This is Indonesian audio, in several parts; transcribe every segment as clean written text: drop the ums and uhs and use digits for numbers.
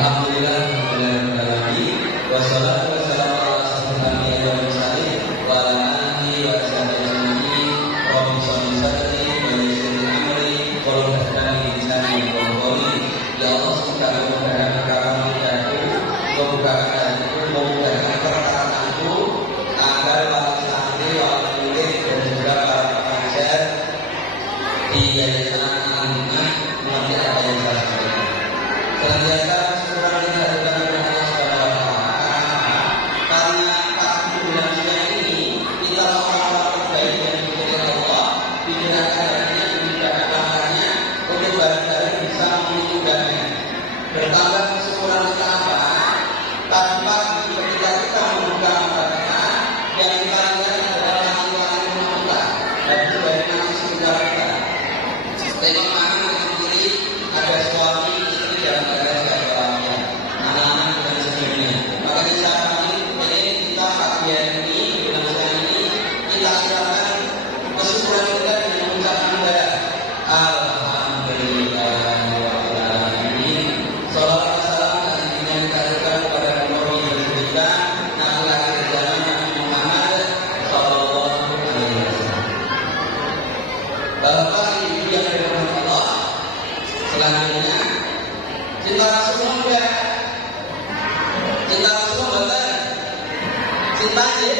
Alhamdulillah, wassalatu wassalamu ala asyrofil anbiya'i wal mursalin wa ala alihi wa sahbihi ajma'in. Rabbi sholli sadri wa yassir li amri wa hlul 'uqdatam min lisani yafqahu qawli. Ya Allah, semoga memudahkan perkara-perkaraku, memudahkan perkaraanku, agar para santri, para murid dan juga para pengajar di Yayasan Al-Hikmah mengerti apa yang saya sampaikan. Senantiasa bertambah kesyukuran kita apa? Tanpa ketika kita membuka matanya, yang kita lihat adalah langit-langit kita dan dari nafsu kita. Tengok mana yang kiri ada suami istri dalam keadaan kebahagiaan, anak-anak dan sebagainya. Maka kita kita pagi ini dengan saya ini kita akan kesyukuran kita dengan mengucapkan kepada Alhamdulillah. Selanjutnya, cinta Rasulullah enggak? Cinta Rasulullah enggak? Cinta sih?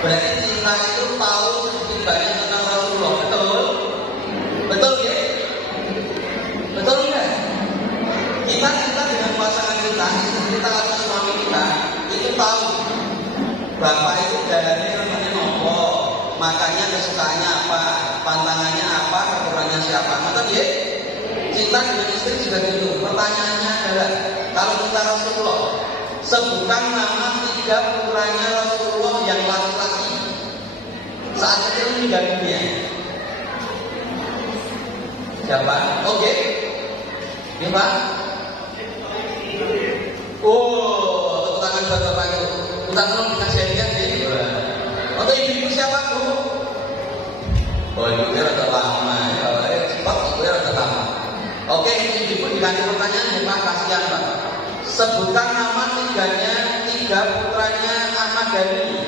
Berarti cinta itu tahu sedikit banyak tentang Rasulullah, betul? Betul ya? Betul enggak? Kita cinta dengan pasangan kita, istri kita atau suami kita, itu tahu bapak itu dari namanya nopo, makanya kesukaannya apa, pantangannya apa, kekurangannya siapa. Maka dia cinta dengan istri juga gitu. Pertanyaannya adalah, kalau kita Rasulullah, sebutkan nama 3 putranya Rasulullah yang laki-laki saat kecil meninggal dunia. Siapa? Oke. Ini Pak. Oh, tepuk tangan buat Bapak itu. Kita tolong dikasih lihat ya. Untuk ibu siapa Bu? Oh, ibunya rada lama. Cepat, ibunya rada lama. Oke, ibu diganti pertanyaan ya Pak, kasihan Pak. Sebutkan nama 3 putranya Ahmad Dhani.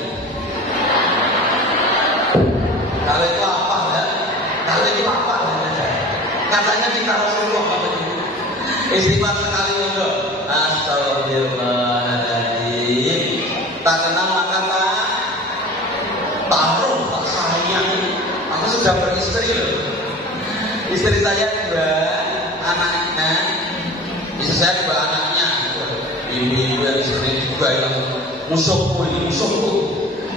Kalau itu apa ya? Kalau itu apa ya? Katanya kita Rasulullah Pak. Istighfar sekali untuk astagfirullahaladzim. Tak kenal maka tak taruh, tak sayang. Aku sudah beristri loh. Istri saya 2 anaknya, istri saya 2 anaknya. Ibu-ibu yang istri juga yang musuhku ini musuhku.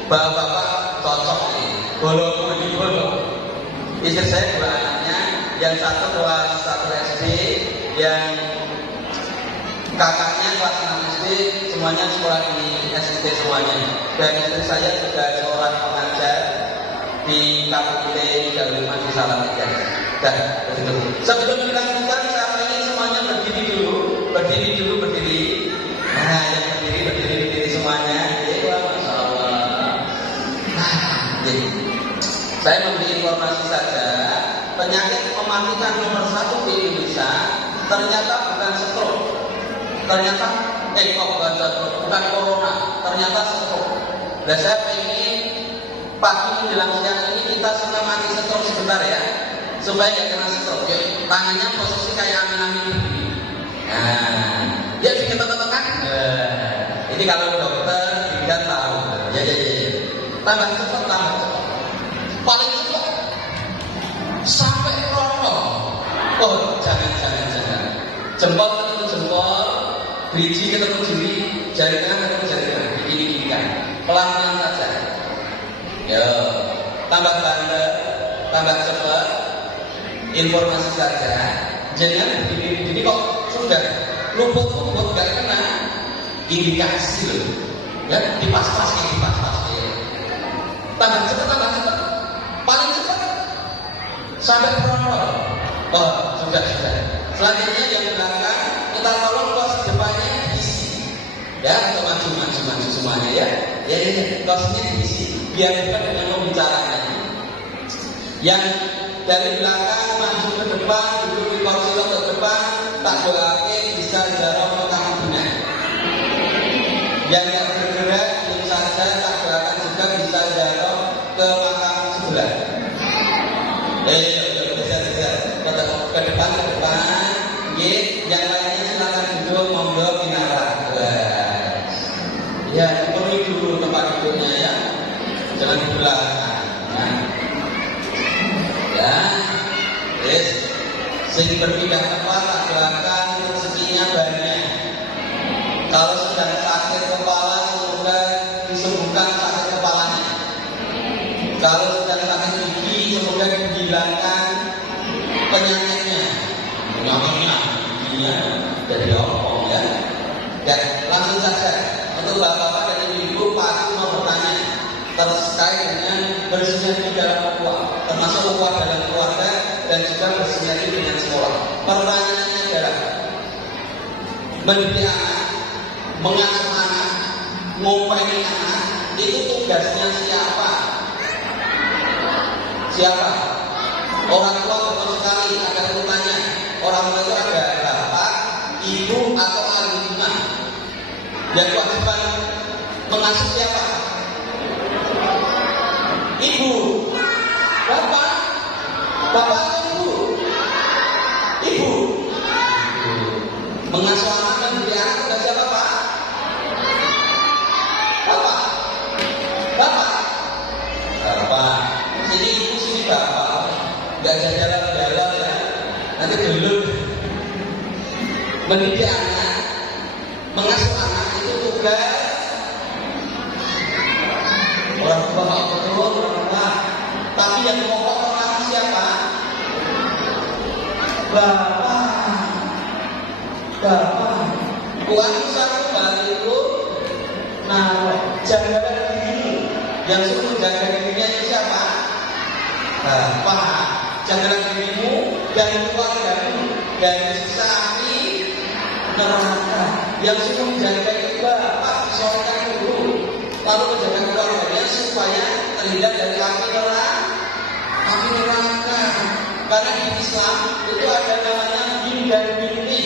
Bapak-bapak cocok nih. Bolongku ini bolong. Istri saya 2 anaknya, yang satu kelas 1 SD, yang kakaknya kelas 6 SD, semuanya sekolah di SD semuanya. Dan istri saya juga seorang pengajar di Kabupaten Jalima di Salatiga. Dan begitu. Sebelum dilanjutkan, saya ingin semuanya berdiri dulu. Nah, yang berdiri semuanya. Ya, Masya Allah. Jadi, saya memberi informasi saja. Penyakit mematikan nomor 1 di Indonesia ternyata bukan stroke. Ternyata bukan corona, ternyata stroke. Dan saya ingin pagi menjelang siang ini kita semua mati stroke sebentar ya, supaya nggak kena stroke. Yuk, tangannya posisi kayak amin-amin begini. Nah, ya kita tekan. Ini kalau dokter tidak tahu. Ya. Tambah cepat. Paling cepat sampai rono. Oh, jangan. Jempol ketemu jempol, biji ketemu jari, jari tengah ketemu jari tengah. Begini kan. Pelan-pelan saja. Ya, tambah bandel, tambah cepat. Informasi saja. Jangan begini kok sudah luput gak kena. Indikasi loh. Ya, dipas-pas. Tambah cepat. Paling cepat sampai krono. Oh, sudah. Selanjutnya yang belakang kita tolong kursi depannya diisi. Ya, untuk maju semuanya ya. Ya, kursinya diisi biar bukan dengan pembicaraan. Yang dari belakang maju ke depan, duduk di kursi ke depan, tak doakan bisa jarak Sing berpindah tempat belakang rezekinya banyak. Kalau sedang sakit kepala semoga disembuhkan sakit kepalanya. Kalau sedang sakit gigi semoga dihilangkan penyakitnya. Namanya giginya dari Allah ya. Dan langsung saja untuk bapak-bapak dan ibu-ibu pasti mau bertanya terkait dengan bersinergi dalam ukhuwah, termasuk ukhuwah dalam keluarga dan juga bersinergi dengan sekolah. Pertanyaannya adalah mendidik anak, mengasuh anak, ngopeni anak, itu tugasnya siapa? Siapa? Orang tua betul sekali akan bertanya. Orang tua itu ada bapak, ibu atau alimah. Yang kewajiban mengasuh siapa? Ibu. Bapak? Bapak atau ibu? Ibu. Mengasuh anak dan mendidik anak tugas siapa, Pak? Bapak. Bapak. Bapak. Sini ibu, sini bapak. Gak ada jalan-jalan ya. Nanti dulu. Mendidik anak, mengasuh anak itu tugas orang tua, betul orang tua. Tapi yang pokok pertama siapa? Bapak. Bapak. Uang satu balik itu, nah jaga diri. Yang suruh jaga dirinya itu siapa? Bapak. Jaga dirimu dan keluargamu dari siksa api neraka. Yang suruh menjaga itu bapak, disoalkan dulu, lalu menjaga keluarganya supaya terhindar dari api neraka. Api neraka. Karena di Islam itu ada namanya bin dan binti.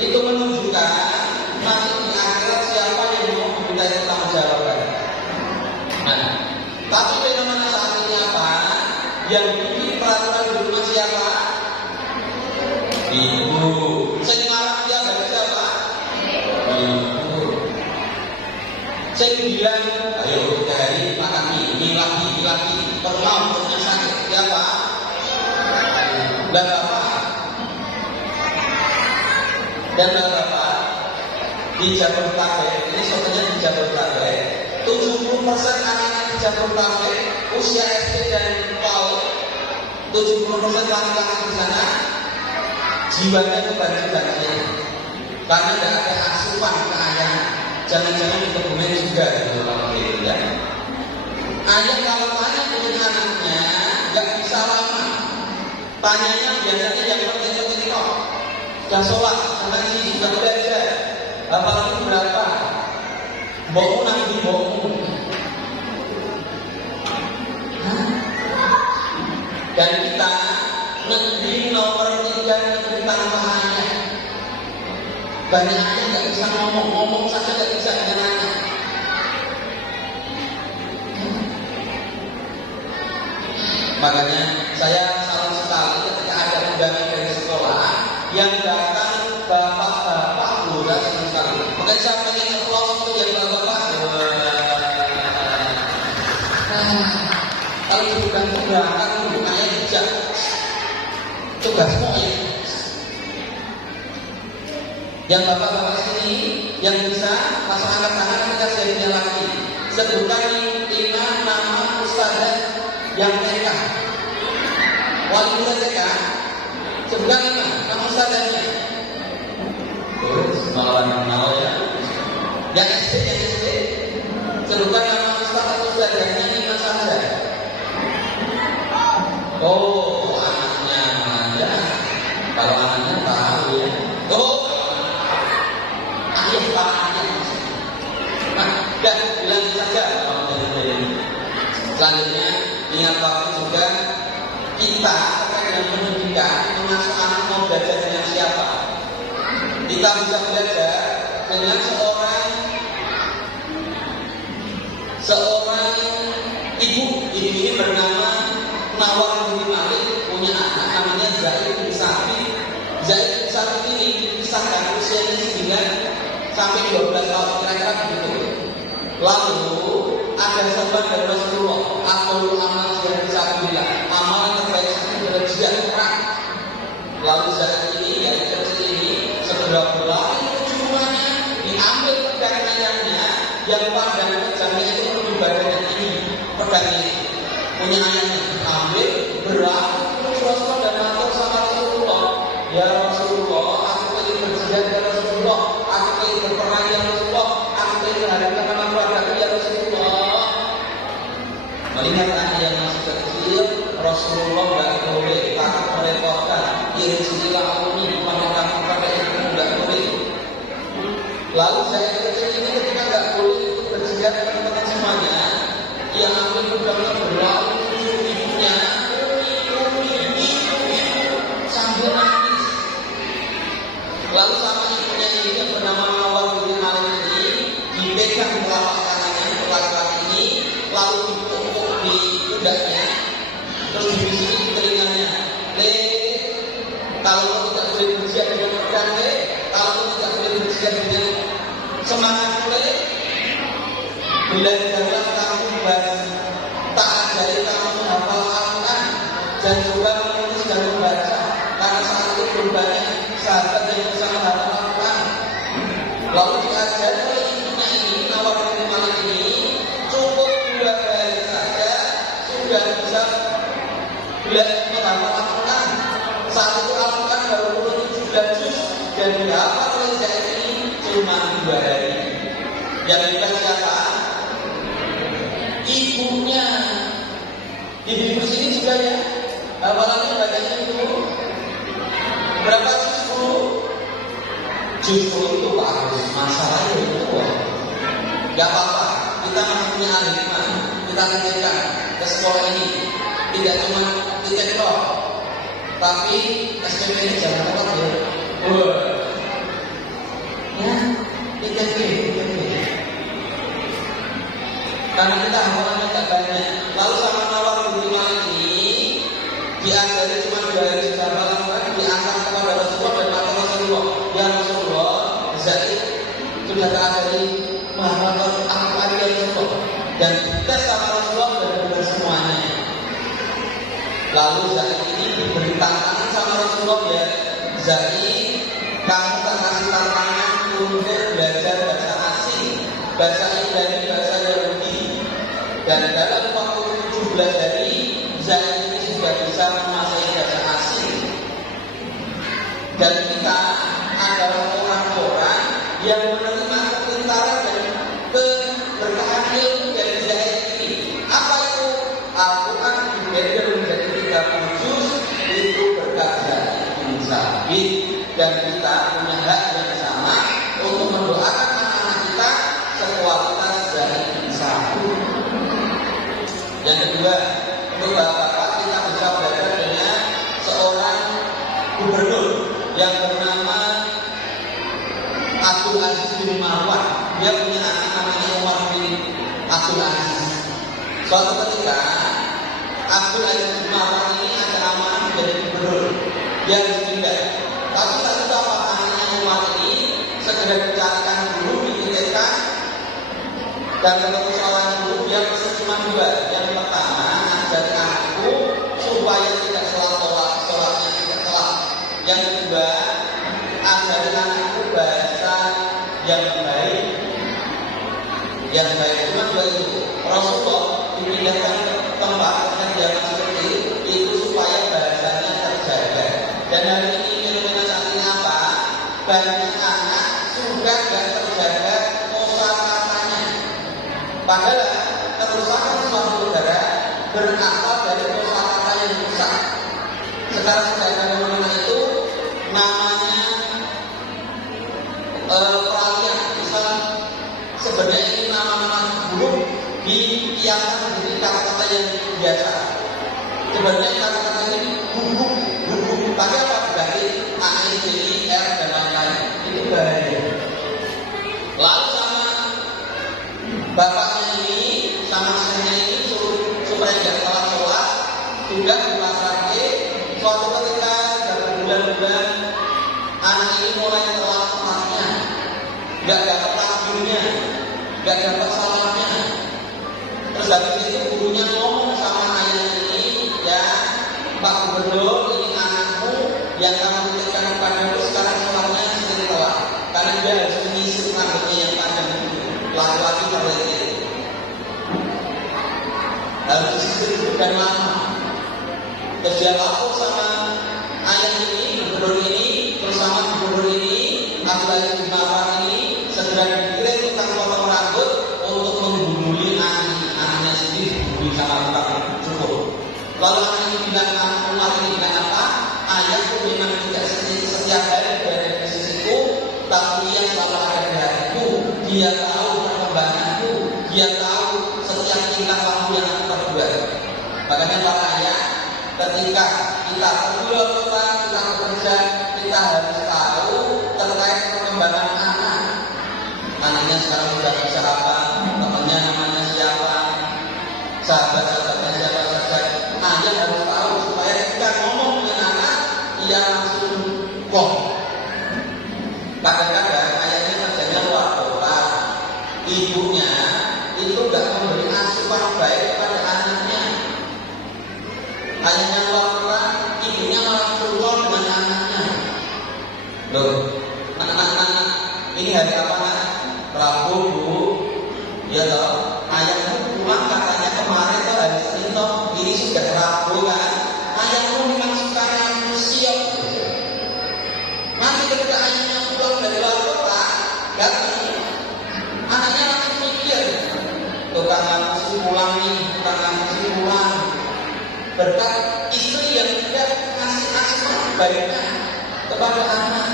Itu menunjukkan nanti di akhirat siapa yang mau diminta pertanggungjawaban. Nah, tapi fenomena saat ini apa? Yang bikin peraturan di rumah siapa? Ibu. Saya marah dia dari siapa? Ibu. Saya bilang, ayo kita hari makan ini lagi, pernah punya sakit siapa? Dan bapak. Dan bapak di Jabodetabek, ini contohnya di Jabodetabek, 70% anak-anak di Jabodetabek usia SD dan PAUD, 70% laki-laki di sana jiwanya kebanjiran karena tidak ada asupan ke ayah. Jangan-jangan dikebumin juga kalau gitu ya. Ayah kalau tanya dengan anaknya nggak bisa lama. Tanyanya biasanya yang penting-penting kok. Sudah sholat, ngaji, sudah belajar. Apalagi berapa? Mbokmu nanti mbokmu. Dan kita negeri nomor 3 negeri tanpa ayah. Banyak ayah nggak bisa ngomong saja nggak bisa dengan ayah. Makanya saya salut sekali ketika ada undangan dari sekolah yang datang bapak-bapak muda senang sekali. Makanya saya pengen applause untuk yang bapak-bapak. Kalau bukan berangkat hubungannya tidak coba semua ya. Yang bapak-bapak sini yang bisa langsung angkat tangan kita jadinya lagi. Sebutkan 5 nama ustazah yang TK. Wali muda TK. Sebutkan 5 nama ustazahnya. Terus malah kenal ya. Yang SD. Sebutkan nama ustaz atau ustazahnya 5 saja. Oh, anaknya ada. Kalau anaknya tahu ya. Oh, ayah anaknya. Nah, dan bilang saja kalau dari selanjutnya ingat waktu juga kita terkait dengan pendidikan mengasuh anak mau belajar dengan siapa. Kita bisa belajar dengan seorang ibu. Ibu ini bernama Nawar bin Malik, punya anak namanya Zaid bin Sabit. Zaid bin Sabit ini dikisahkan usianya 9 sampai 12 tahun kira-kira begitu. Lalu ada sahabat dari Rasulullah, amal amal yang bisa bilang amal yang terbaik itu adalah jihad perang. Lalu Zaid ini, yang kecil ini, segera berlari menuju rumahnya, diambil pedang ayahnya, yang pandang pedangnya itu menuju badannya ini, pedang ini punya ayahnya, diambil, berlari menuju Rasulullah dan matur sama Rasulullah. Ya Rasulullah, aku ingin berjihad ya Rasulullah, aku ingin berperang ya Rasulullah, aku ingin mengharapkan nama keluarga ya Rasulullah. Melihat anak yang masih kecil, Rasulullah tidak boleh takut merepotkan. Kirim sinilah aku ini, pakai itu tidak boleh. Lalu saya kecil ini ketika tidak boleh ikut berjihad teman-teman semuanya, yang ambil pedangnya berlalu menuju ibunya, sambil nangis. Lalu sama ibunya ini yang bernama Mawar bin Malik ini dipegang telapak tangannya laki-laki ini, lalu dipukul di pundaknya, terus dibisiki di telinganya, Le, kalau kau tidak boleh berjihad dengan pedang, Le, kalau kau tidak boleh berjihad dengan semangat, Le, belajarlah kamu tak ajari kamu menghafal Al-Quran dan coba menulis dan membaca, karena saat itu belum banyak sahabat yang bisa menghafal Al-Quran. Lalu diajari oleh ibunya ini, Nawar bin Malik ini, cukup 2 hari saja sudah bisa belajar menghafal Al-Quran. Saat itu Al-Quran baru turun 17 juz dan dihafal oleh Zaid ini cuma 2 hari. Yang kita siapa? Ibunya. Ibu sini juga ya. Hafalannya bacanya itu berapa juz? 10. Juz 10 itu bagus. Masalahnya itu gak apa-apa. Kita masih punya alimah. Kita titipkan ke sekolah ini. Tidak cuma titip loh, tapi SPP ini jangan tempat ya. Ya, titip. Karena kita hafalannya tidak banyak. Lalu sama Nawar bin Malik ini diajari cuma 2 hari sudah hafal, diangkat kepada Rasulullah dan kata Rasulullah, ya Rasulullah, Zaid sudah diajari menghafal Al-Quran ya Rasulullah, dan tes sama Rasulullah dan benar semuanya. Lalu Zaid ini diberi tantangan sama Rasulullah, ya Zaid, kamu tak kasih tantangan untuk belajar bahasa asing, bahasa Ibrani, bahasa Yahudi. Dan dalam waktu 17 hari Zaid ini sudah bisa menguasai bahasa asing. Dan kita adalah orang-orang yang menerima kepintaran dan keberkahan ilmu dari Zaid ini. Apa itu? Al-Quran dibagi menjadi 30 juz, itu berkat Zaid bin Sabit. Dan kita punya hak yang sama untuk mendoakan anak-anak kita sekualitas Zaid bin Sabit. Yang kedua, untuk bapak-bapak kita bisa belajar dengan seorang gubernur yang bernama Abdul Aziz bin Marwan. Dia punya anak namanya Umar bin Abdul Aziz. Suatu ketika Abdul Aziz bin Marwan ini ada amanah menjadi gubernur. Dia dipindah. Tapi tak tahu apa anaknya Umar ini segera dicarikan dulu, dititipkan dan ketemu seorang guru. Dia pesan cuma 2. Yang pertama, ajari anakku supaya tidak sholatnya tidak telat. Yang kedua, ajari anakku bahasa yang baik. Yang baik cuma 2 itu. Rasulullah dipindahkan ke tempat yang dia masih kecil itu supaya bahasanya terjaga. Dan hari ini fenomena saat ini apa? Banyak anak sudah tidak terjaga kosakatanya. Padahal kerusakan suatu negara berasal dari kosakata yang rusak. Sekarang saya akan fenomena itu namanya peralihan. Misal sebenarnya ini nama-nama buruk dikiaskan menjadi kata-kata yang biasa. Sebenarnya kata-kata ini buruk. Tapi apa berarti AIDIR dan lain-lain itu bahaya. Lalu sama bapaknya ini sama anaknya ini supaya tidak salah sholat sudah dipasarkan. Suatu ketika dalam bulan-bulan anak ini mulai telat sholatnya, nggak dapat takbirnya, nggak dapat salamnya. Terus habis itu gurunya ngomong sama ayahnya ini, ya Pak Gubernur, ini anakmu yang kamu laki-laki seperti itu harus disisir dan lama. Terus dia lapor sama ayah ini, gubernur ini, bersama gubernur ini, aku lagi di Malang ini, segera dikirim tukang potong rambut untuk menghubungi anaknya sendiri, dihubungi sama tukang cukur. Lalu anak ini bilang, Umar ini bilang apa? Ayahku memang tidak setiap hari berada di sisiku, tapi ia selalu ada di hatiku. Dia tahu perkembanganku, dia tahu setiap tingkah laku yang aku perbuat. Makanya para ayah, ketika kita berdoa, kita bekerja, kita harus tahu terkait perkembangan anak. Anaknya sekarang sudah bisa apa? Temannya namanya siapa? Sahabat-sahabatnya siapa saja? Ayah harus tahu supaya ketika ngomong dengan anak, ia langsung kok. Kadang-kadang ayahnya kerjanya luar kota, ibunya itu nggak memberi asuhan baik kepada anaknya. Ayahnya luar kota, ibunya malah keluar dengan anaknya. Loh, anak-anak, ini hari apa nak? Rabu bu, ya toh. Ayahmu pulang katanya kemarin tuh hari Senin toh, ini sudah Rabu kan? Ayahmu memang suka manusia. Nanti ketika ayahnya pulang dari luar kota, ganti. Anaknya langsung mikir, tukang ngamusi pulang nih, tukang ngamusi pulang. Berkat istri yang tidak ngasih asuhan baiknya kepada anak.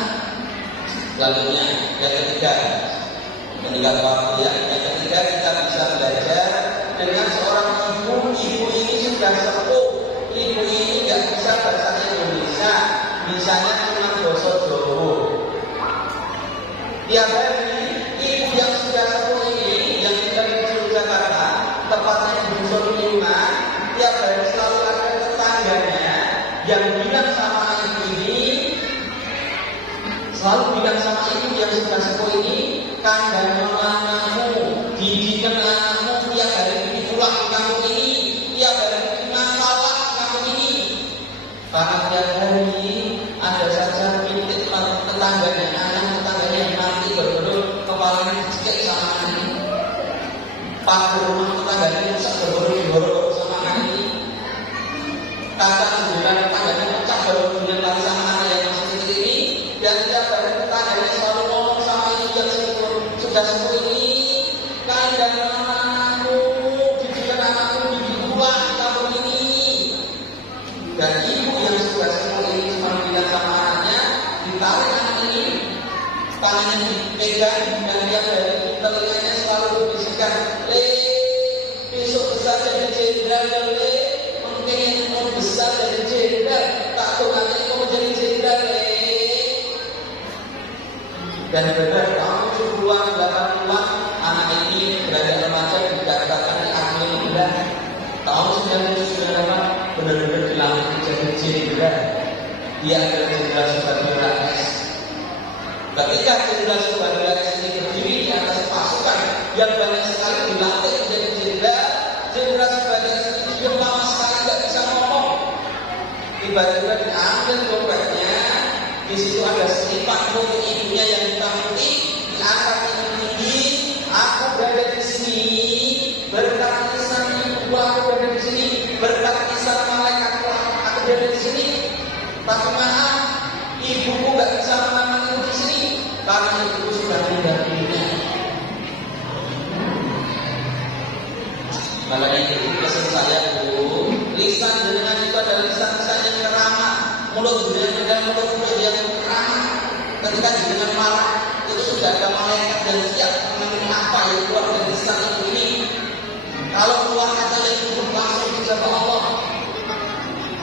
Lalunya yang ketiga, meningkat waktu ya. Yang ketiga kita bisa belajar dengan seorang ibu. Ibu ini sudah sepuh. Ibu ini nggak bisa bahasa Indonesia. Misalnya cuma bahasa Jawa. Tiap hari ibu yang sudah sepuh ini yang tinggal di Jakarta, tepatnya di Dusun Lima, tiap hari selalu ada tetangganya yang bilang sama ibu ini, selalu bilang sama ibu yang sudah sepuh ini, kandang anakmu, didikan anakmu, tiap hari bikin ulah di kampung ini, tiap hari bikin masalah di kampung ini. Karena tiap hari ada saja bintik tetangganya, tetangganya yang mati betul-betul kepalanya dicekik sama anak ini. Pagar rumah tetangganya rusak berburu-buru sama anak ini. Kata sembilan tetangganya pecah baru-barunya lari sama anak yang masih kecil ini. Dan tiap hari tetangganya selalu ngomong sama ibu yang sudah sepuh ini, kandang anakmu, didikan anakmu, bikin ulah di kampung ini. Dan ibu yang sudah sepuh ini cuma bilang sama anaknya, ditarik anak ini, tangannya dipegang, dan dia dari telinganya selalu berbisikkan, besok besar jadi jenderal, mungkin mau besar jadi jenderal, tak tahu nanti mau jadi jenderal, dan benar kamu 70-an, 80-an, anak ini berada remaja dikatakan di akhir bulan tahun 1998 benar-benar dilantik jadi jenderal. Dia adalah jenderal Subhanallah S. Ketika jenderal Subhanallah S ini berdiri di atas pasukan yang banyak sekali dilantik menjadi jenderal, jenderal Subhanallah S ini diam lama sekali tidak bisa ngomong. Tiba-tiba diambil dompetnya, di situ ada selipan foto ibunya yang hitam putih, diangkat tinggi, aku berada di sini, berkat kisah ibu aku berada di sini, berkat kisah malaikat aku berada di sini. Tapi maaf, ibuku nggak bisa menemani di sini karena ibuku sudah meninggal dunia. Makanya itu pesan saya bu, lisan dengan itu adalah lisan-lisan yang keramah, mulut dengan mulut yang keramah. Ketika dengan marah itu sudah ada malaikat dan siap mengenai apa yang keluar dari lisan ini. Kalau keluar kata yang buruk langsung dijawab Allah.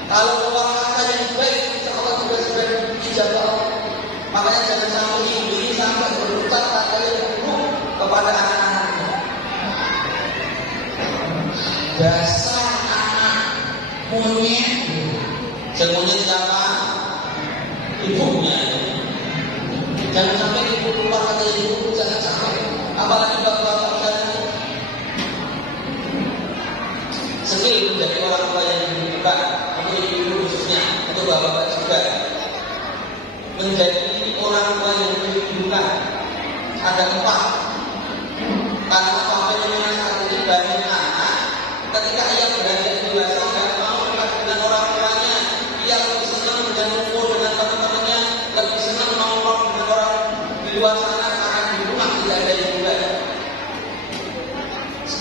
Kalau keluar kata yang baik, insya Allah juga sudah dijawab Allah. Makanya jangan sampai ibu ini sampai berucap kata yang buruk kepada anak-anaknya. Dasar anak monyet. Monyet siapa? Ibunya. Jangan sampai ibu keluar kata ibu, jangan sampai. Apalagi bapak-bapak saya. Skill menjadi orang tua yang dibutuhkan untuk ibu khususnya, untuk bapak-bapak juga. Menjadi orang tua yang dibutuhkan ada 4.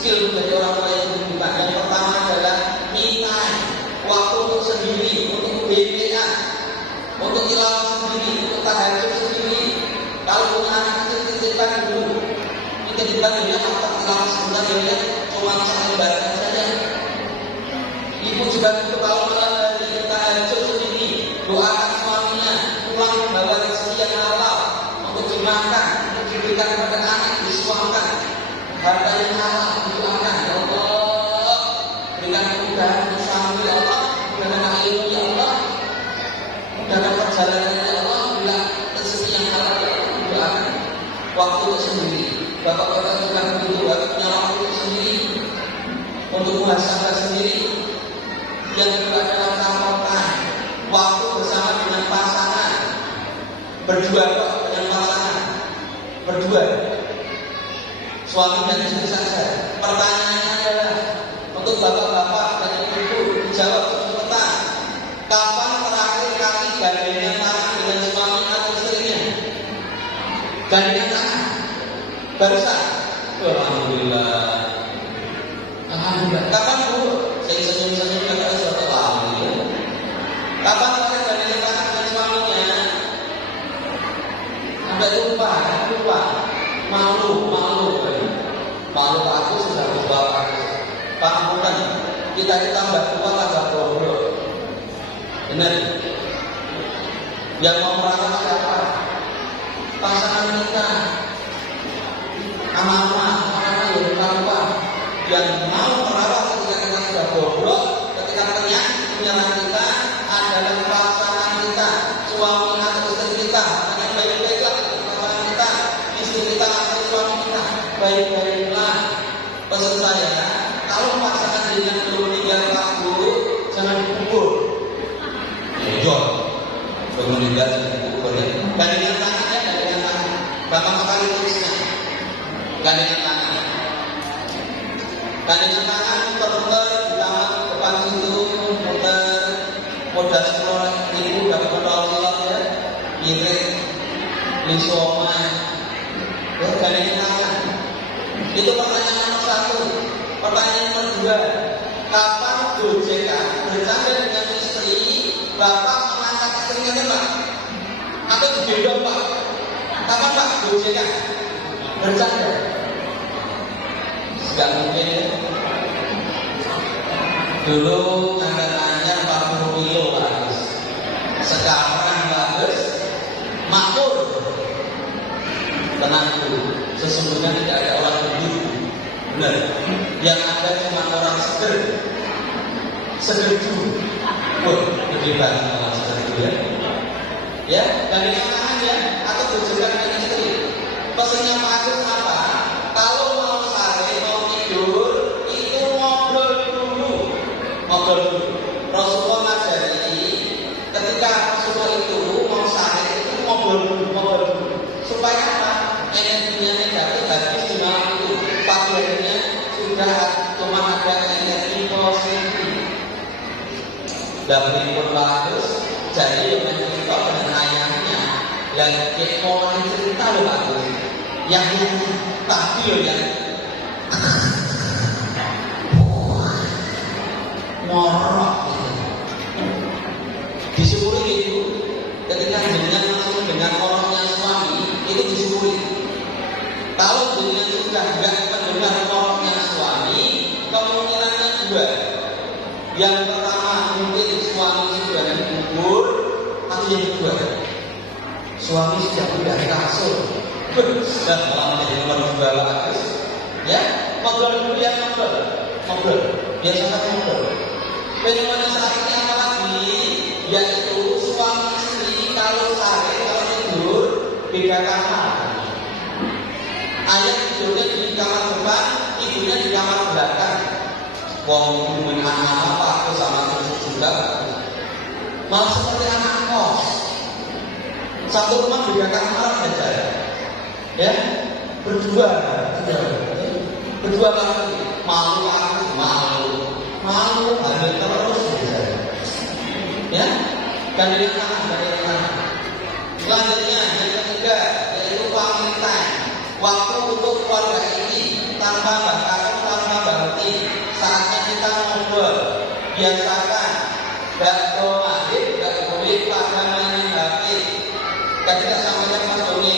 skill menjadi orang tua yang beriman. Yang pertama adalah me time, waktu untuk sendiri, untuk BPA, untuk tilawah sendiri, untuk tahajud sendiri. Kalau punya anak kecil titipkan dulu, titipkan dia apa tilawah sebentar dia cuma satu baca saja. Ibu juga butuh kalau malam hari tahajud sendiri, doakan suaminya, pulang membawa rezeki yang halal untuk dimakan, untuk diberikan kepada anak, disuapkan. Harta yang halal didoakan, ya Allah, berikan kemudahan untuk suami, ya Allah, mudahkan ilmu, ya Allah, mudahkan perjalanan, ya Allah, bila rezeki yang halal, ya Allah, didoakan. Waktu itu sendiri, bapak-bapak juga begitu, harus punya waktu itu sendiri untuk muhasabah sendiri. Yang kedua adalah kamotan, waktu bersama dengan pasangan, berdua dengan pasangan, berdua. Suami dan istri saja. Pertanyaannya adalah untuk bapak-bapak dan ibu-ibu dijawab cepat. Kapan terakhir kali gandengan tangan dengan suami atau istrinya? Gandengan tangan. Barusan. Alhamdulillah. Alhamdulillah. Kapan dulu? Saya senyum-senyum kata suatu alhamdulillah. Kapan terakhir gandengan tangan dengan suaminya? Sampai lupa. Malu aku sudah berubah. Pak bukan kita tambah tua tambah bodoh. Benar. Yang mau merawat siapa? Pasangan kita. Anak-anak yang tua yang mau merawat ketika kita sudah bodoh, ketika penyakit menyerang kita adalah pasangan kita, suami atau istri kita. Yang baik-baiklah pasangan kita, istri kita atau suami kita. Baik-baiklah. Pesan saya, kalau pasangan dengan belum meninggal waktu, jangan dikubur. Jujur, belum meninggal jangan dikubur. Gandengan tangan ya, gandengan tangan. Bapak sekali tulisnya, gandengan tangan. Gandengan tangan muter-muter di taman depan situ, muter modal 10.000 dapat modal ya, irit, lisoma, gandengan tangan. Itu pertanyaan nomor 1. Pertanyaan nomor 2, kapan gojekan bercanda dengan istri, bapak mengangkat istrinya Pak? Atau digendong Pak? Kapan Pak gojekan bercanda? Tidak mungkin ya. Dulu angkatannya 40 kilo Pak. Sekarang bagus, makmur. Tenang dulu, sesungguhnya tidak ada orang begitu. Benar. Yang ada cuma orang seger dulu. Gede banget orang seger dulu ya. Ya, gandengan tangan ya, atau berjalan dengan istri. Pesannya Pak Agus apa? Kalau mau sare, mau tidur, itu ngobrol dulu. Rasulullah ngajari, ketika Rasulullah itu mau sare itu ngobrol dulu. Supaya apa? Energinya negatif habis di malam itu, pagi harinya sudah cuma ada energi positif. Dan berikut bagus, jadi yang cerita dengan ayahnya, yang kepoan cerita loh bagus, yang tadi loh yang ngorok gitu. Disyukuri gitu, ketika jenengan langsung dengan orangnya suami itu disyukuri. Kalau jenengan sudah tidak mendengar orangnya suami, kemungkinannya 2. Yang pertama mungkin suami sudah dikubur, atau yang kedua suami sudah pindah kasur. Dan malah menjadi nomor 2 bagus. Ya, ngobrol dulu ya, ngobrol. Biasanya ngobrol. Fenomena saat ini apa lagi? Yaitu suami istri kalau sare, kalau tidur beda kamar. Ayah tidurnya di kamar depan, ibunya di kamar belakang. Wong ibu anak apa aku sama cucu juga. Malah seperti anak kos. Satu rumah beda kamar saja. Ya, berdua lagi. Malu ada terus saja. Ya, gandengan tangan. Selanjutnya yang ketiga yaitu family time. Waktu untuk keluarga ini tanpa batasan, tanpa biasakan bakso maghrib nggak boleh pada main HP. Ketika sampaikan Mas Doni,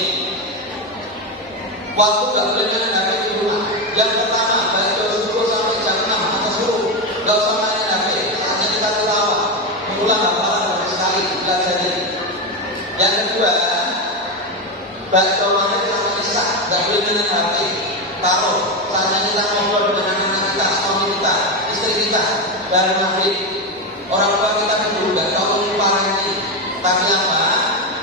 waktu nggak boleh main HP di rumah. Yang pertama, bakso subuh sampai jam 6 atau subuh nggak usah main HP. Saatnya kita tilawah, mengulang hafalan berapa sekali pelajari. Yang kedua, bakso maghrib sampai isya nggak boleh main HP. Taruh, saatnya kita ngobrol dengan anak kita, suami kita, istri kita, dan maghrib. Orang tua kita dulu nggak tahu parahnya, tapi apa?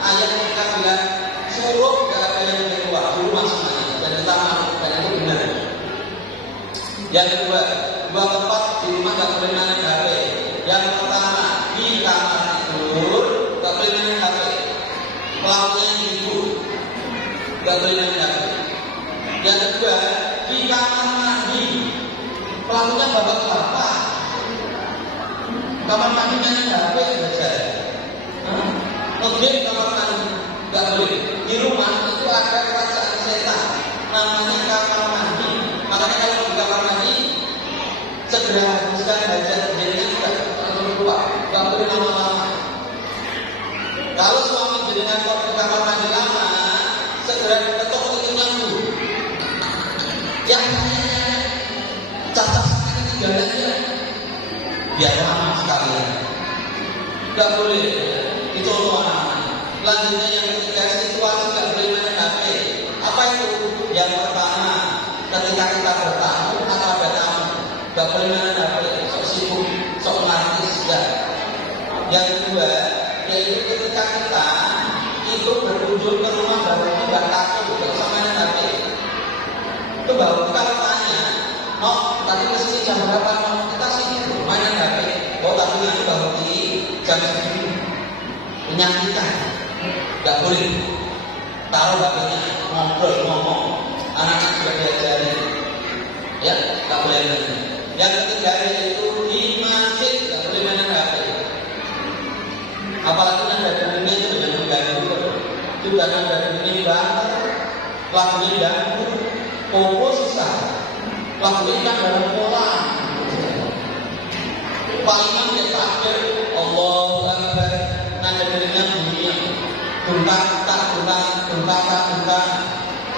Ayat kita bilang suruh nggak ada yang keluar di rumah semuanya, dan kita mau, dan itu benar. Yang kedua, dua tempat di rumah nggak boleh main HP. Yang pertama di kamar tidur nggak boleh main HP. Pelakunya ibu nggak boleh main HP. Yang kedua, di kamar mandi pelakunya bapak-bapak. Kamar mandi main HP saja. Mungkin kamar mandi nggak boleh. Di rumah itu ada kerajaan setan, namanya kamar mandi. Makanya kalau di kamar mandi segera habiskan hajat jenengan nggak keluar, nggak boleh lama-lama. Kalau suami jenengan kok di kamar mandi lama, segera diketuk pintunya dulu. Yang cacat sekali jalannya biar lama sekali. Gak boleh itu untuk anak-anak. Selanjutnya yang ketiga, situasi gak boleh main HP. Apa itu? Yang pertama, ketika kita bertamu atau ada tamu, gak boleh main HP. Sok sibuk, sok narkis ya. Yang kedua, yaitu ketika kita itu berkunjung ke rumah baru kita takut gak usah main HP. Itu baru kita tanya, tadi kesini jam berapa? Kita sini main HP. Tapi nanti baru di jam segini menyaksikan, nggak boleh. Taruh HP-nya, ngobrol, ngomong. Anak-anak sudah diajari, ya, nggak boleh main. Yang ketiga yaitu di masjid nggak boleh main HP. Apalagi ada dunia itu dengan mengganggu. Itu karena ada dunia banget, lagunya ganggu. Popo susah, lagunya kan dalam pola. Pak Imam dia takbir, Allahu Akbar, nada dengar bunyi, buntak.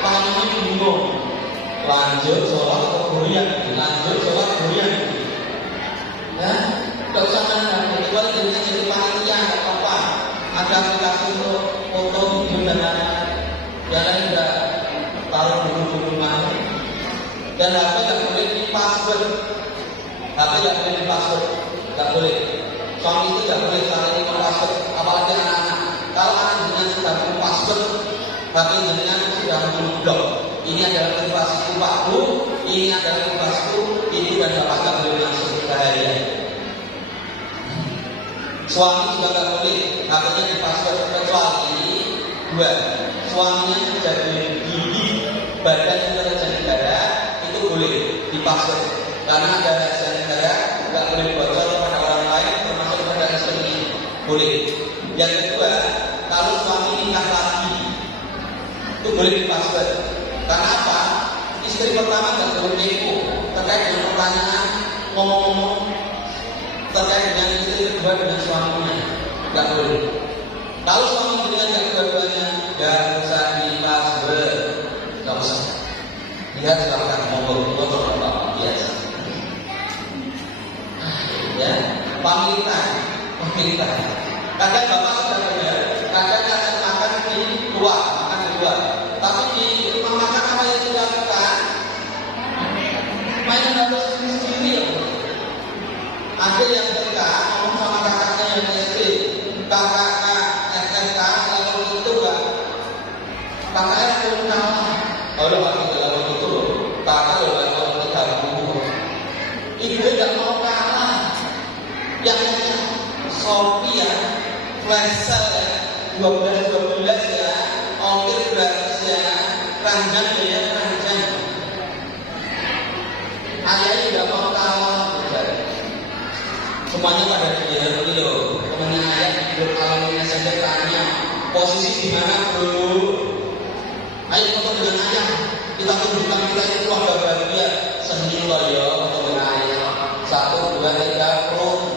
Pak Imam bingung, lanjut sholat atau goyang, ya, tidak usah main kecuali dengan jadi panitia, nggak apa-apa. Ada aplikasi untuk foto, video dan lain-lain. Yang lain sudah taruh dulu mana. Dan HP nggak boleh di password. HP nggak boleh di password, nggak boleh. Suami itu nggak boleh saling password, apalagi anak-anak. Kalau anak dengan sudah punya password, HP dengan sudah memblok. Ini adalah privasiku Pakku, ini adalah privasiku ibu dan bapak, nggak boleh masuk bahaya. Suami juga nggak boleh HP-nya di password kecuali dua. Suaminya menjadi gigi, badan intelijen negara itu boleh di password. Karena ada rahasia negara nggak boleh bocor kepada orang lain, termasuk kepada istri ini boleh. Yang kedua, kalau suami nikah lagi itu boleh di password. Karena apa? Istri pertama nggak boleh kepo terkait dengan pertanyaan ngomong-ngomong terkait dengan istri kedua dengan suaminya, nggak boleh. Kalau suami dengan yang kedua-duanya nggak usah di password, nggak usah. Lihat silakan motor apa biasa. Ya, pamitan. Kadang bapak sudah benar, kadang kasih makan di luar, Tapi di rumah makan apa yang dilakukan? Mainan harus sendiri ya. Ada yang dekat ngomong sama kakaknya yang SD, kakak SMK, kalau itu kan, kakaknya belum kalah. Kalau kalau itu, kakak kalau kita dulu, ibu tidak mau kalah. Yang Shopee ya, flash sale ya, 12 ya, ongkir gratis ya, ranjang ya, ranjang. Ayahnya tidak mau kalah, semuanya pada beliau. Temannya ayah hidup alamnya saja tanya, posisi di mana bro? Ayo foto dengan ayah, kita tunjukkan kita itu keluarga bahagia. Seni loh ya, foto dengan ayah. 1, 2, 3, pro.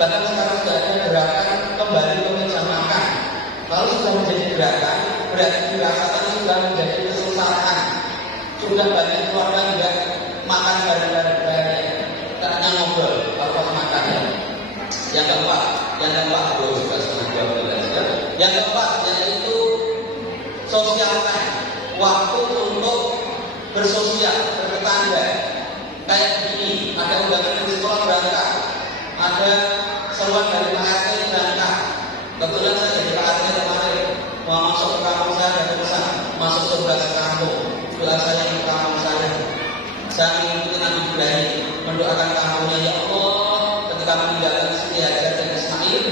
bahkan sekarang sudah ada gerakan kembali ke meja makan. Kalau sudah menjadi gerakan, berarti dirasakan sudah menjadi kesusahan. Sudah banyak keluarga juga makan bareng-bareng, karena ngobrol kalau pas makan ya. Yang keempat juga sudah 12 ya. Yang keempat yaitu social time, waktu untuk bersosial, bertetangga. Kayak begini, ada undangan dari sekolah berangkat, ada seruan dari Pak RT berangkat. Kebetulan saya jadi Pak RT kemarin, mau masuk ke kampung saya ada pesan, masuk sebelah kampung. Doa saya ke kampung saya. Saya mengikuti Nabi Ibrahim, mendoakan kampungnya, ya Allah, ketika meninggalkan Siti Hajar dan Ismail,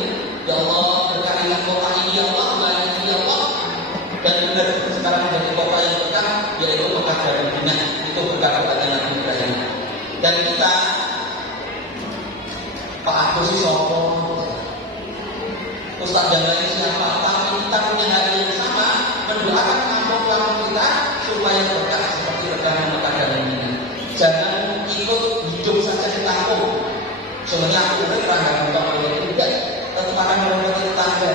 ya Allah, berkatilah kota ini, ya Allah, melayani ya Allah. Dan benar sekarang menjadi kota yang berkah, yaitu Mekah dan Madinah. Itu berkah kepada Nabi Ibrahim. Dan kita, Pak Agus Sopo, Ustaz yang lain siapa, tapi kita punya hal yang sama, mendoakan kampung-kampung kita supaya berkah seperti rekaman Mekah dan Madinah. Jangan ikut hidup saja di kampung. Sebenarnya aku pernah bukan oleh juga, tetap akan melakukan tetangga.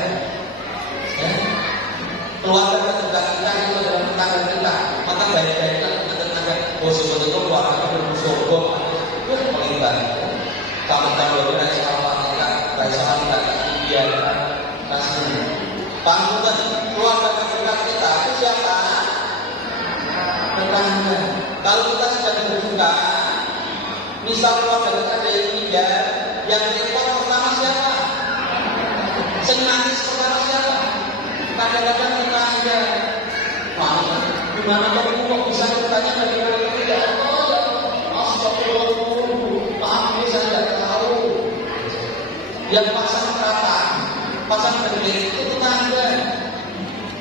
Ya. Keluarga terdekat kita itu adalah tetangga kita. Maka baik-baiklah dengan tetangga. Sebetulnya itu keluarga bermusuh, paling baik. Kamu berada di awal kita, bacaan kita biarkan kasih. Pangkutan keluarga terdekat kita itu siapa? Tetangga. Kalau kita sedang berduka, misal keluarga kita ada yang meninggal, yang repot pertama siapa? Sing nangis pertama siapa? Kadang-kadang kita ada, gimana kamu kok bisa bertanya dari orang tidak? Astagfirullah, maaf ini saya tidak tahu. Yang pasang perapaan, pasang bendera itu tetangga.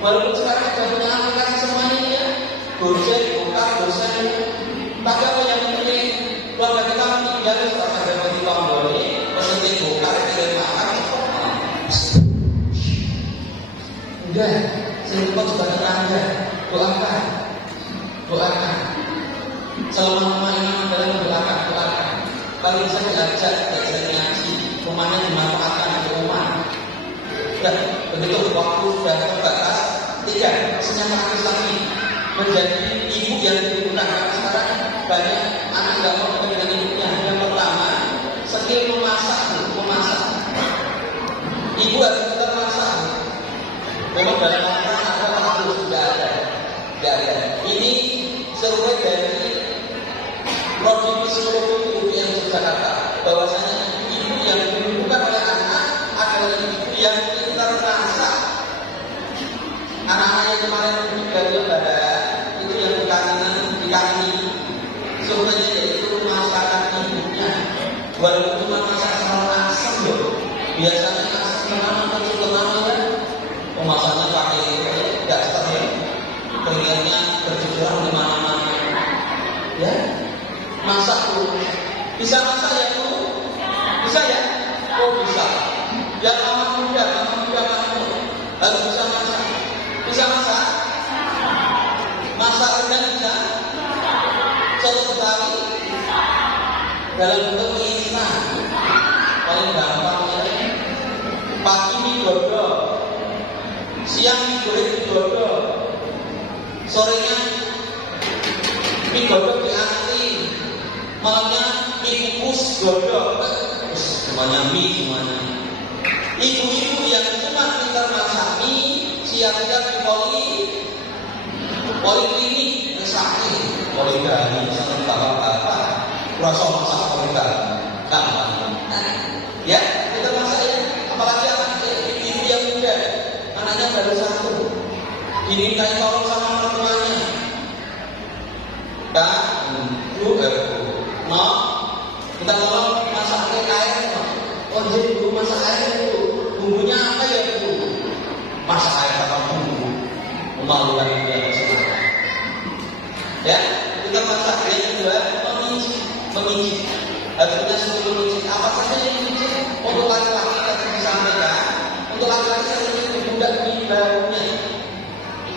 Walaupun sekarang sudah punya aplikasi semuanya ya, Gojek, Gokar, Gosen. Tapi apa yang penting keluarga kita meninggal setelah sampai di tahun ini, pesennya Gokar, kirim makan. Enggak, saya juga tetangga. Doakan. Selama ini adalah doakan. Kalau bisa diajak ngaji, rumahnya dimanfaatkan di rumah. Dan begitu waktu sudah terbatas, 3, senang lagi menjadi ibu yang dibutuhkan. Karena sekarang banyak anak yang mau dengan ibunya. Yang pertama, skill memasak. Ibu harus bisa masak. Memang dalam Al-Quran harus sudah ada. Ini survei dari Prodi Psikologi yang Jakarta, bahwasanya ibu yang dibutuhkan oleh anak adalah ibu yang pintar masak. Anak-anak yang kemarin dari Lebaran itu yang dikasih surveinya yaitu masakan ibunya. Walaupun cuma masak sama asam loh, biasanya asam sama kan pemasaknya pakai daster ya, keringatnya bercucuran di mana-mana. Ya, masak tuh, bisa masak ya tuh, bisa ya? Oh bisa. Yang mama muda harus bisa masak. Bisa masak? Masak rendang bisa? Soto Betawi dalam bentuk instan, paling gampang ya. Pagi mie godok, siang mie goreng godok, sorenya mie godok dianti, malamnya mie kukus godok, semuanya mie semuanya. Ibu-ibu yang cuma pintar masak mie, siap-siap di poliklinik, sakit, poligami, sampai bapak-bapak, rasa masak poligami, gampang. Ya, kita masak ya, apalagi ibu yang muda, anaknya baru 1, dimintai tolong sama orang tuanya. Kita tolong masak air. Oh jadi bu masak air bu, bumbunya apa ya bu? Masak air apa bumbu? Memalukan dia masak. Ya, kita masak. Yang kedua mengicip. Harusnya sebelum mengicip apa saja yang mengicip. Untuk laki-laki tadi disampaikan. Untuk laki-laki saya mengicip budak di bahunya.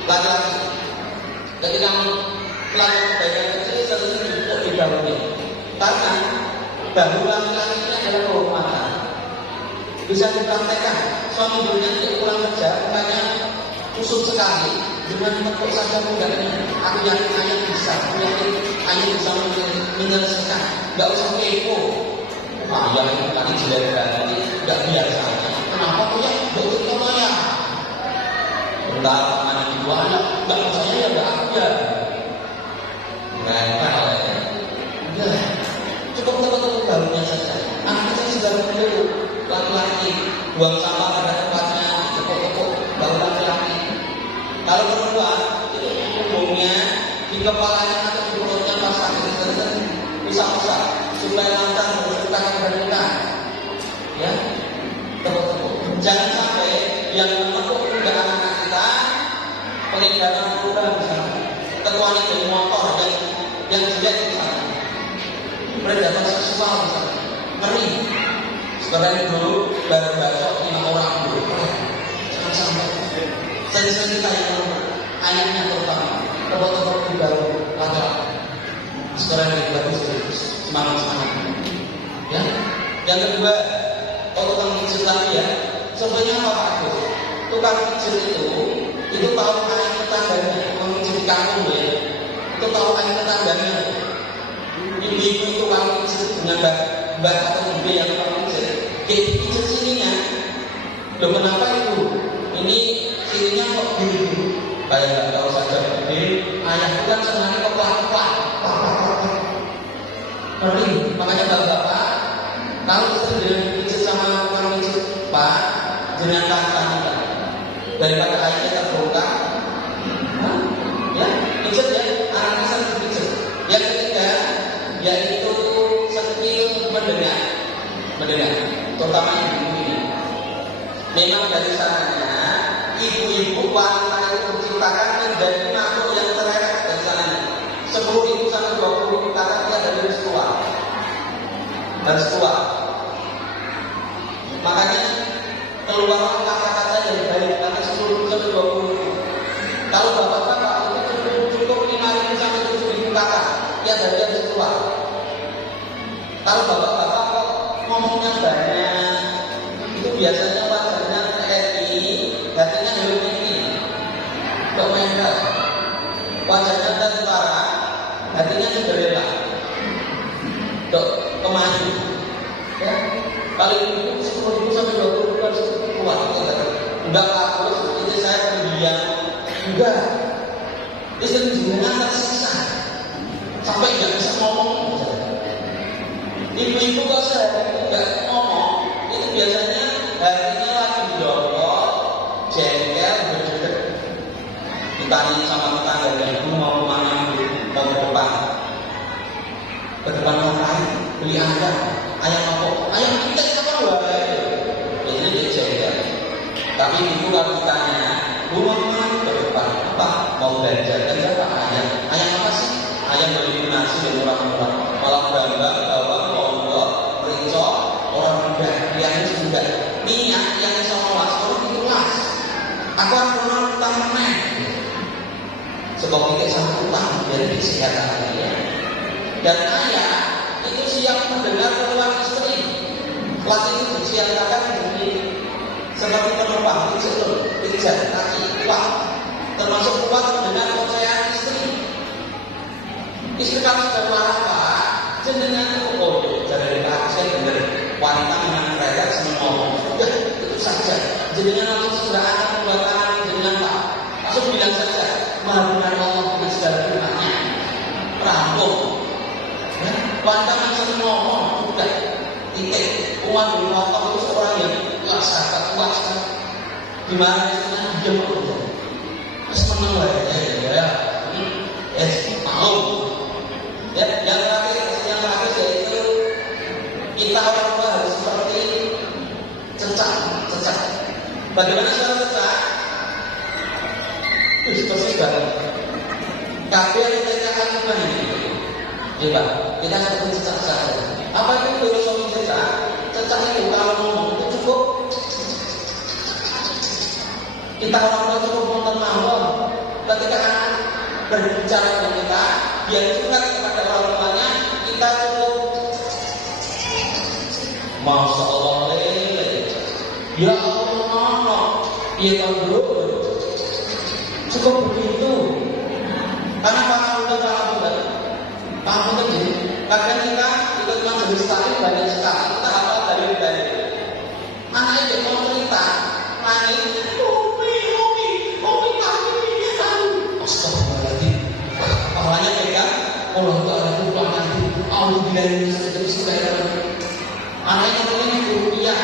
Laki-laki. Ketika melakukan kebaikan kecil seharusnya duduk di bahunya. Karena bahu laki-laki ini adalah kehormatan. Bisa dipraktekkan. Suami ibunya pulang kerja, mukanya kusut sekali. Dengan tekuk saja mudahnya. Aku yakin ayah bisa. Aku yakin ayah bisa menyelesaikan. Gak usah kepo. Ayah itu tadi jelek berarti gak biasa. Kenapa kok ya? Gak usah ya. Bentar, mana ibu anak? Gak percaya ya gak aku ya. Nah, cukup tepuk-tepuk barunya saja. Anak saya sudah perlu laki-laki buang sampah pada tempatnya, tepuk-tepuk baru laki-laki. Kalau perempuan itu punggungnya di kepalanya atau di perutnya pasang usah-usah supaya lancar berputar-putar. Ya, tepuk-tepuk. Jangan sampai yang menepuk pundak anak kita pengedaran kurang misalnya, ketuanya dari motor yang jelek misalnya, predator seksual misalnya, ngeri. Sekarang dulu baru baca 5 orang dulu, jangan sampai. Sering-sering kita yang ayahnya terutama, tepuk-tepuk di baru laki-laki. Sekarang yang bagus, semangat-semangat. Ya, yang kedua, kalau tukang pijit lagi ya, sebenarnya apa Pak Agus? Tukang pijit itu tahu ayat tetangganya, memijit di kampung ya. Itu tahu ayat tetangganya. Ibu-ibu itu tukang pijit dengan mbak atau ibu yang tukang pijit. Kayak pijit sininya, loh kenapa itu? Ini sininya kok biru-biru? Kayak nggak tahu saja. Jadi ayahku kan senangnya kok pelan-pelan. Ngerti? Makanya bapak-bapak, kalau sering pijit sama tukang pijit, Pak, jangan tahan daripada airnya terbongkar, ya, pijat ya, anaknya sering pijat. Yang ketiga, yaitu skill mendengar, terutama ibu ini. Memang dari sananya, ibu-ibu wanita itu diciptakan menjadi makhluk yang terleleh dari sananya. 10.000 sampai 20.000 kata dia dari setua. Makanya keluar kata-kata yang baik karena 10.000 sampai 20.000. Kalau bapak-bapak itu cukup 5.000 sampai 7.000 kata, ya dari yang keluar. Kalau bapak-bapak kok ngomongnya banyak, itu biasanya wajahnya happy, hatinya happy, kok mental, wajahnya tentara, hatinya sederhana, kok kemaju. Ya, paling itu 10.000 sampai 20.000 harus kuat. Enggak harus ini saya pendiam. Enggak. Istri jenengan tersiksa sampai nggak bisa ngomong. Ibu-ibu kok sehari nggak ngomong, itu biasanya hatinya lagi didorong, jengkel, berdeket. Ditanya sama tetangga, ibu mau kemana? Mau ke depan. Ke depan ngapain? Beli ayam apa? Ayam kita apa luar? Biasanya dia jengkel. Tapi ibu kalau ditanya, bu mau kemana? Ke depan. Apa? Mau belanja apa? Ayam apa sih? Ayam beli nasi dan murah-murah. Malah bangga bahwa pondok, rincok, orang muda, yang sudah minyak yang sama orang itu las. Aku akan pernah utang meneh. Sebab kita sama utang dari kesehatan dia. Dan ayah itu siap mendengar keluhan istri. Kelas itu disiapkan seperti penumpang pijat kaki kuat, termasuk kuat mendengar ocehan istri. Istri kalau sudah marah Pak, jenengan jadi Pak saya benar wanita dengan rela senang ngomong. Sudah itu saja. Jenengan langsung sudah akan membuat anak jenengan Pak. Langsung bilang saja, maafkan Allah dengan segala firman-Nya. Rampung. Ya, wanita yang senang ngomong sudah titik. Umat di motor itu seorang yang kuat sekali. Gimana istrinya diam aja. Terus menang lah ya. Mau. Ya, yang terakhir yaitu kita orang tua harus seperti cecak. Bagaimana cara cecak? Seperti banget. Tapi yang kita akan gimana ini? Ya Pak, kita akan cecak saja. Apa itu filosofi cecak? Cecak itu kalau ngomong itu cukup. Kita orang tua cukup nonton mawon. Ketika anak berbicara dengan kita, dia curhat kepada orang tuanya, kita cukup Masya Allah lele. Ya Allah, iya kalau cukup begitu. Karena paham jadi. Kadang kita ikut majelis taklim banyak sekali, kita hafal dari mana itu mau cerita, nangis, umi taklim. Astagfirullahaladzim. Awalnya pegang, Allah Taala itu nanti, Allah bilang sudah. Anaknya ini rupiah.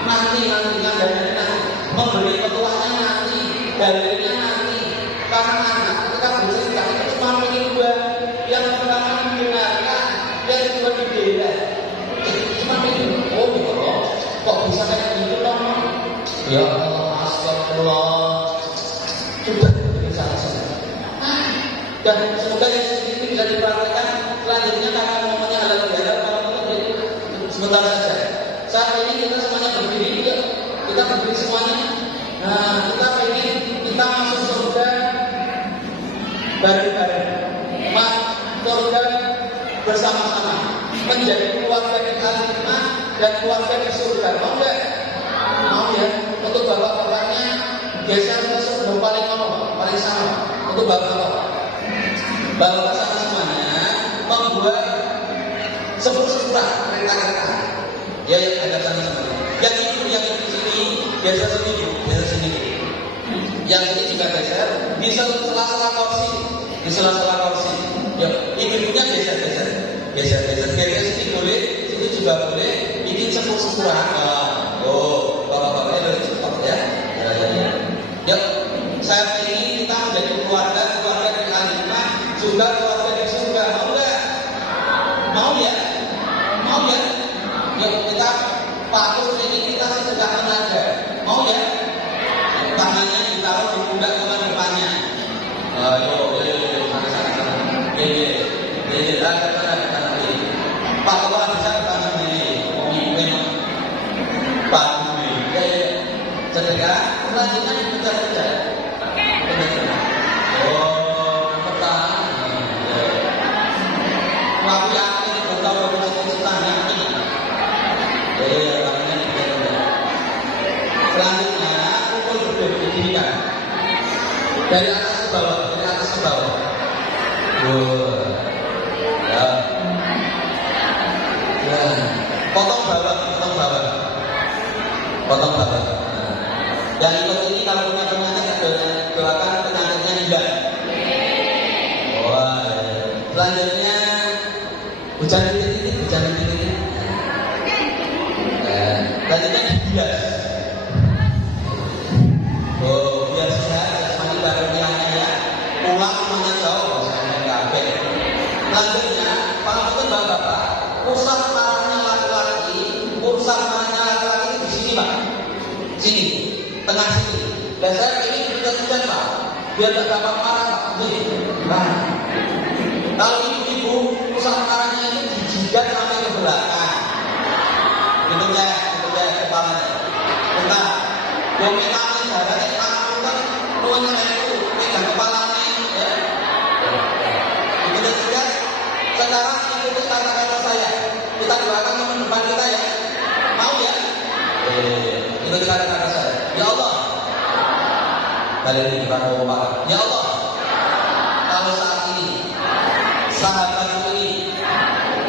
Nanti memberi petuahnya nanti, dalilnya nanti. Karena anak ketika bercerita itu cuma dua, yang pertama mendengarkan, yang kedua dibela. Cuma ini, oh gitu loh, kok bisa kayak gitu dong? Ya Allah, astagfirullah. Sudah salah. Dan semoga yang sedikit bisa diperhatikan. Selanjutnya karena momennya halal bihalal, sebentar saja. Saat ini kita semuanya berdiri, kita berdiri semuanya. Nah, kita ingin kita masuk surga bareng-bareng, surga bersama-sama, menjadi keluarga di al-jannah dan keluarga di surga. Mau nggak? Mau ya. Untuk bapak-bapaknya geser ke surga paling sama. Untuk bapak-bapak sama semuanya membuat sepuluh kereta. Ya, ada sana semuanya. Yang itu sini, geser sini. Yang ini juga geser di sela-sela kursi. Ya, ibunya geser. Sini boleh, sini juga boleh. Ini sepuluh-sepuluhan. Oh, bapak-bapaknya dari cepat ya. Ya, saat ini kita menjadi keluarga di al-jannah, juga keluarga di surga. Mau nggak? Mau ya. Ya, kita patuh ini kita sudah tenaga. Mau ya? Tangannya ditaruh di pundak teman depannya. Ayo, sana. Pak Kepala Desa ke tangan ini. Pemimpin Pak Bumi. Cedera. Selanjutnya dipecah-pecah. Oh, petang. Aku yakin betapa bercita-citanya ini. Selanjutnya pukul berdua didirikan dari atas ke bawah. Potong bawah. Dan ikut ini kalau punya penyakit doakan penyakitnya hilang. Wah. Selanjutnya hujan titik. Selanjutnya dibias. Oh, biar sehat, jasmani badannya ya. Pulang semuanya jauh, saya kabeh. Selanjutnya, pangapunten bapak-bapak, pusat marahnya laki-laki di sini Pak. Sini, tengah sini. Dan saya ini hujan Pak, biar tidak gampang marah Pak. Sini. Nah, kalau ibu pusat marahnya itu dijidat sampai ke belakang. Itu ya kepalanya. Bentar. Dominasi darahnya pangapunten nuwun sewu pegang kepalanya ya. Itu juga sekarang ikuti kata-kata saya. Kita doakan teman depan kita ya. Mau ya? Ikuti kata-kata saya. Ya Allah. Kali ini Pak. Ya Allah. Kalau saat ini sahabatku ini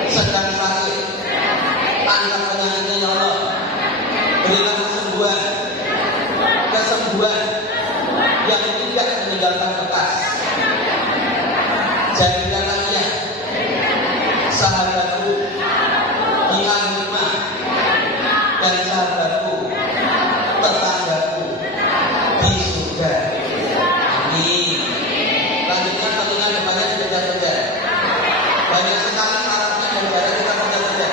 sedang sakit, angkat penyakitnya ya Allah. Berilah kesembuhan yang tidak meninggalkan bekas. Jadikanlah dia sahabatku di al-jannah dan sahabatku tetanggaku di surga. Amin. Lanjutnya telinga depannya dipecah-pecah. Banyak sekali sarafnya dan darah kita pecah-pecah.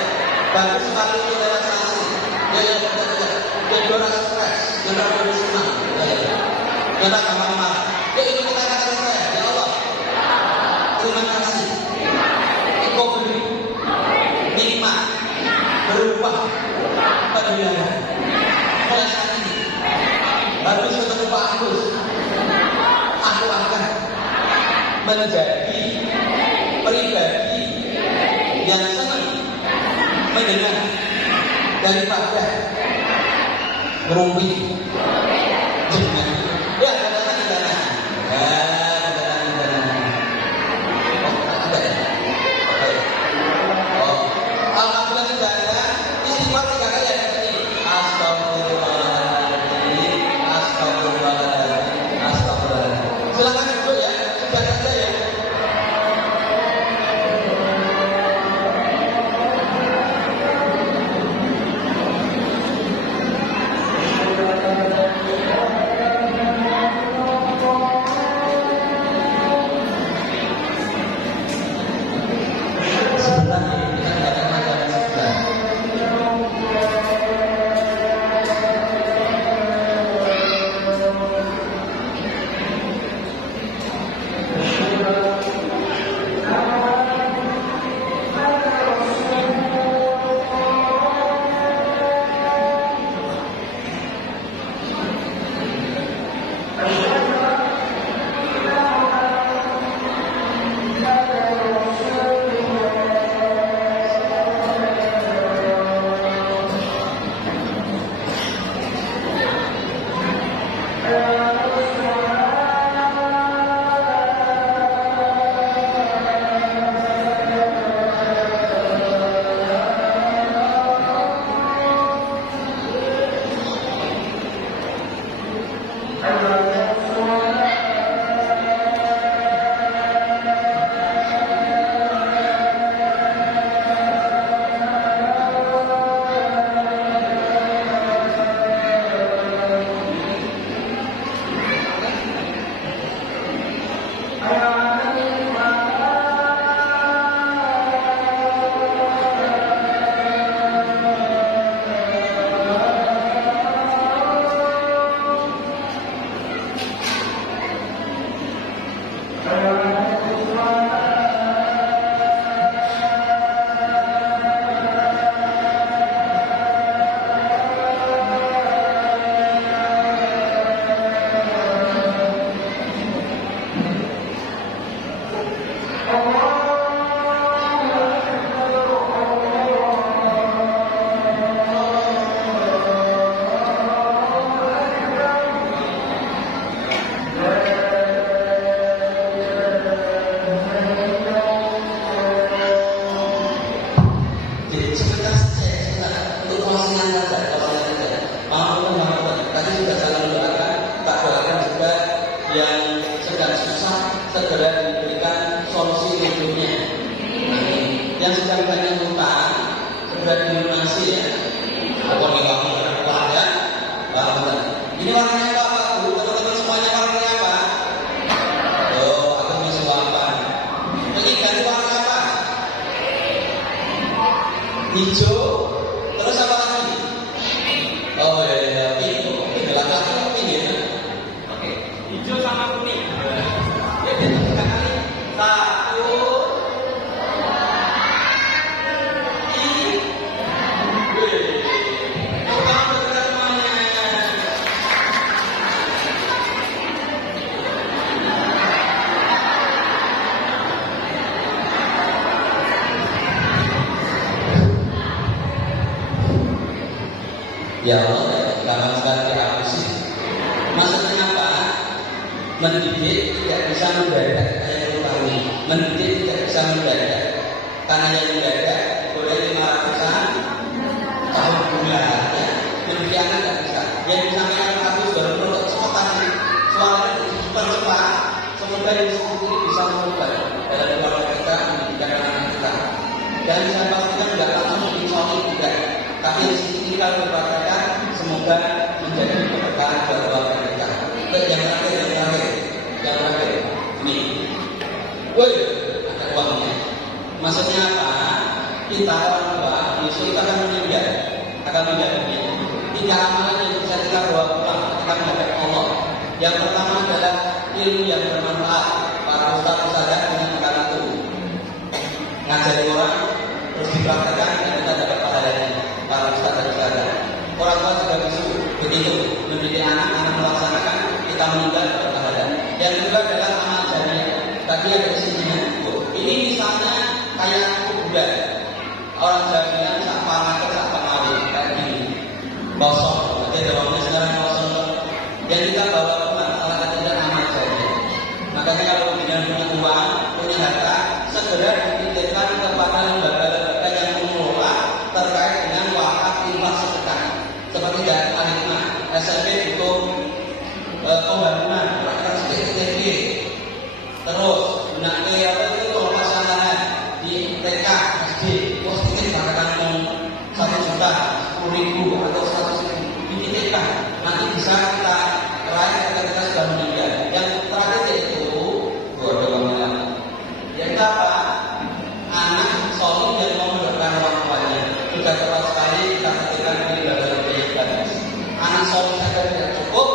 Bagus sekali untuk relaksasi. Ya pecah-pecah. Dia stres, dia senang. Kita gampang marah. Ya itu kata-kata saya. Ya Allah, terima kasih. Engkau beri nikmat berupa pemberian. Mulai saat ini, harus ketemu Pak Agus. Aku akan menjadi pribadi yang senang mendengar daripada ngerumpi jenengan. Ya, katakan di sana. Ya, katakan di sana. Oh, ada ya? Oh, alhamdulillah di sana. Istighfar 3 kali ya seperti ini. Astagfirullahaladzim, astagfirullahaladzim, astagfirullahaladzim. Silakan duduk ya, sudah saja ya. Yang sedang banyak hutang segera dilunasi ya. Pokoknya di kamu ada ya. Ini warnanya apa Pak? Teman-teman semuanya warnanya apa? Oh, aku masih apa? Ini ganti warna apa? Hijau. Terus apa lagi? Oh ya, itu. Ini laki-laki apa ini ya? Oke. Hijau sama kuning. Ya, kita kali. Satu. Ya Allah, gampang sekali aku sih. Maksudnya apa? Mendidik tidak bisa mendadak kayak utami. Mendidik tidak bisa mendadak. Karena yang mendadak boleh 500-an tahun bulan ya. Mendidik anak tidak bisa. Yang bisa yang satu baru produk cepat sih. Suaranya super cepat. Semoga yang seperti ini bisa mengubah dalam keluarga kita, mendidikan anak kita. Dan saya pastikan tidak langsung dicolok tidak. Tapi tinggal berpraktek, semoga menjadi keberkahan buat keluarga kita. Yang terakhir, nih, woi, ada uangnya. Maksudnya apa? Kita orang tua, besok kita akan meninggal dunia. 3 amalan yang bisa kita bawa pulang ketika menghadap Allah. Yang pertama adalah ilmu yang bermanfaat. Para ustaz-ustazah dengan akan itu ngajari orang terus dipraktekkan dan kita dapat pahalanya. Para ustaz-ustazah, orang tua juga bisa begitu mendidik anak melaksanakan, kita meninggal dapat pahala. Yang kedua adalah amal jariah. Tadi ada isinya. Ini misalnya kayak kuburan. Orang Jawa bilang sak pangaker sak pengawin. kosong. Jadi dalamnya sekarang kosong. Yang kita bawa bukan salah tidak aman saja. Makanya kalau kemudian punya uang, punya harta, segera dipikirkan kepada lembaga-lembaga yang mengelola terkait dengan wakaf infak sedekah. Seperti dari Alimah, SMP untuk pembangunan, rakyat SPTV, terus nanti apa itu pelepasan lahan di TK, SD, positif bahkan 1 juta, 10.000 atau 100.000 dititipkan, nanti bisa kita raih ketika kita sudah meninggal. Yang terakhir itu yang apa? Anak soleh yang mau mendoakan orang tuanya. Juga tepat sekali kita ketika di ibadah. Anak soleh saja tidak cukup.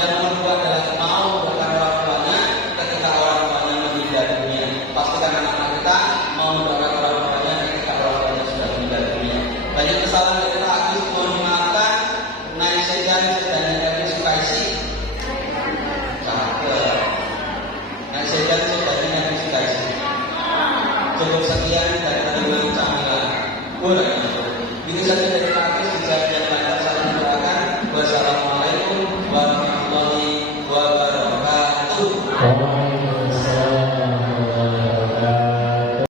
Yang nomor 2 adalah mau mendoakan orang tuanya ketika orang tuanya meninggal dunia. Pastikan anak-anak kita mau mendoakan orang tuanya ketika orang tuanya sudah meninggal dunia. Banyak kesalahan dari Pak Agus, mohon dimaafkan. Naik sedan yang suka isi. Naik sedan yang suka isi. Cukup sekian dari Camilan.